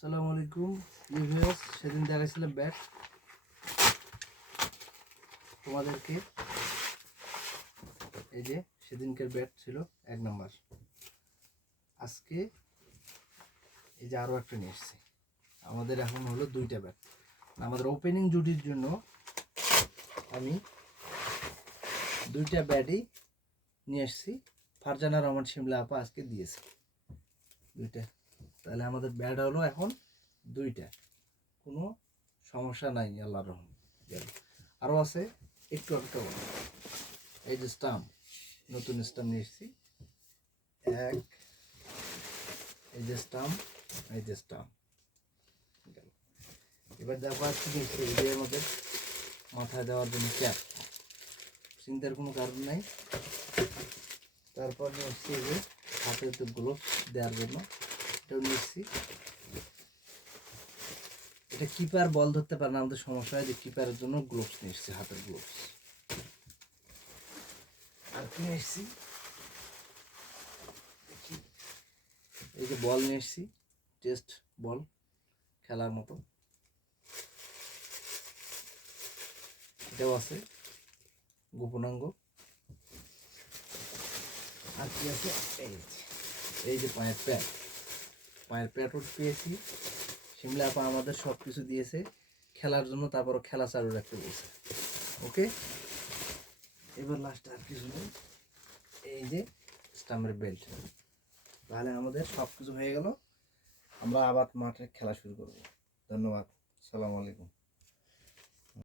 আসসালামু আলাইকুম ভিউয়ার্স, সেদিন দেখাইছিলাম ব্যাট তোমাদেরকে। এই যে সেদিনকার ব্যাট ছিল 1 নাম্বার। আজকে এই যে আরও একটা নিয়ে এসেছি। আমাদের এখন হলো 2টা ব্যাট। আমাদের ওপেনিং জুটির জন্য আমি 2টা ব্যাটই নিয়ে এসেছি। ফারজানা রহমান শিমলা আপা আজকে দিয়েছে 2টা। তাহলে আমাদের ব্যাট হলো এখন 2টা, কোনো সমস্যা নাই, আল্লাহর রহম। আরও আছে একটু একটা। এই যে স্টাম্প, নতুন স্টাম্প নিয়ে এসেছি 1, এই যে স্টাম্প, এই যে স্টাম্প। এবার দেখো আজকে নিয়েছি এই আমাদের মাথায় দেওয়ার জন্য ক্যাপ, চিন্তার কোনো কারণ নাই। তারপর নিয়ে এসেছি এই যে হাতে তো গ্লোভস দেওয়ার জন্য, এটাও নিয়ে এসেছি। এটা কিপার বল ধরতে পারে না, আমাদের সমস্যা হয় যে কিপারের জন্য গ্লোভস নিয়ে এসেছি, হাতের গ্লোভস। আর কি নিয়ে এসেছি, এই যে বল নিয়ে এসেছি, টেস্ট বল খেলার মতো, এটাও আছে গোপনাঙ্গ। আর কি আছে, এই যে পায়ের প্যাডও পেয়েছি। শিমলা আপা আমাদের সব কিছু দিয়েছে খেলার জন্য, তারপরও খেলা চালু রাখতে বলছে। ওকে, এবার লাস্টে আর কিছু নেই, এই যে স্টাম্পের বেল্ট। তাহলে আমাদের সব কিছু হয়ে গেল, আমরা আবার মাঠে খেলা শুরু করব। ধন্যবাদ, আসসালামু আলাইকুম।